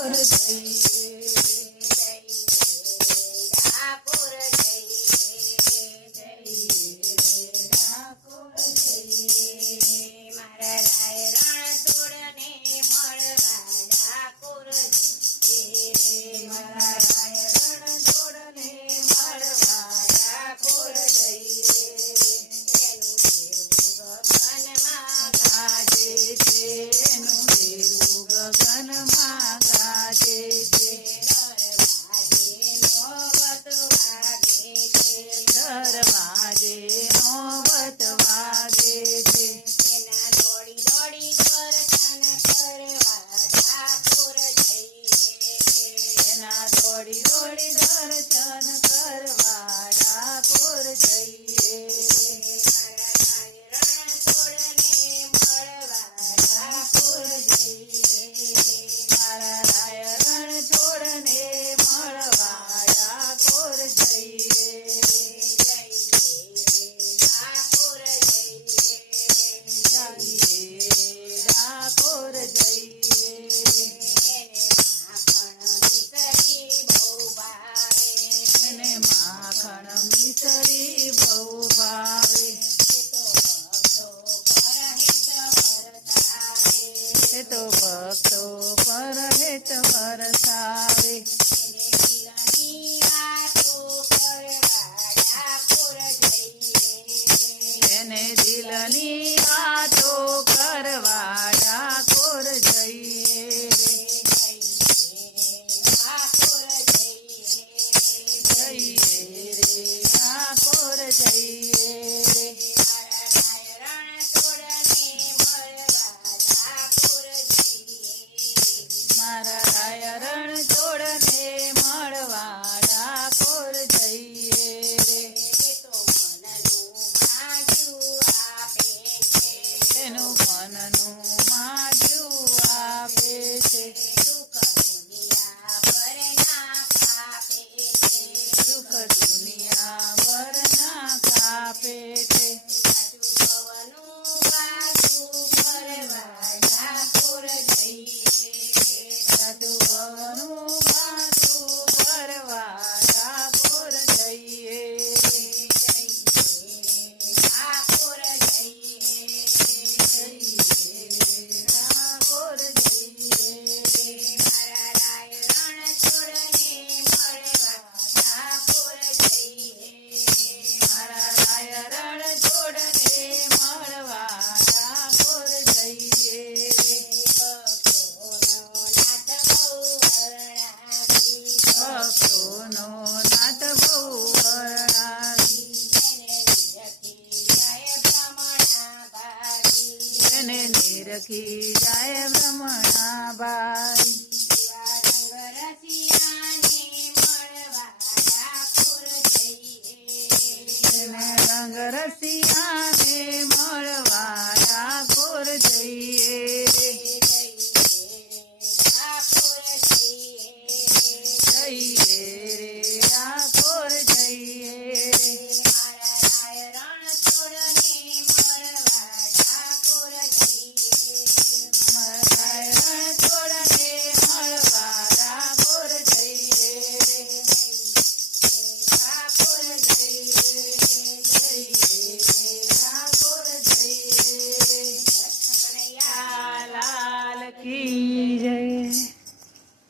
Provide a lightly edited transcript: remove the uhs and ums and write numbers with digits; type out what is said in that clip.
ડાકોર જઈએ ડાકોર જઈએ મારા રાય રણછોડને મળવા ડાકોર જઈએ મારા રાય રણછોડને મળવા ડાકોર જઈએ ગાજે છે એનું દેરું ગગનમાં ગાજે છે દરવાજે નોબત વાગે છે એના દોડી દોડી દર્શન કરવા ડાકોર જઈએ એના દોડી દોડી દર્શન કરવા ડાકોર જઈએ મારા રાય રણછોડને મળવા ડાકોર જઈએ ડાકોર જઈએ એને માખણ મિસરી બહુ ભાવે એ તો ભક્તો પર હેત વરસાવે એને દિલની વાતો કરવા ડાકોર જઈએ જઈએ રે ડાકોર જઈએ રે મારા રાય રણછોડને મળવા ડાકોર જઈએ રે એનું મનનું માગ્યું આપે છે સુખ દુનિયા ભરના કાપે છે સાધુ ભવનું બાજુ ભરવા ડાકોર જઈએ ડાકોર જઈએ મારા રાય રણછોડને મળવા ડાકોર જઈએ ભક્તોનો નાથ બહુ વરણાવી એને નિરખી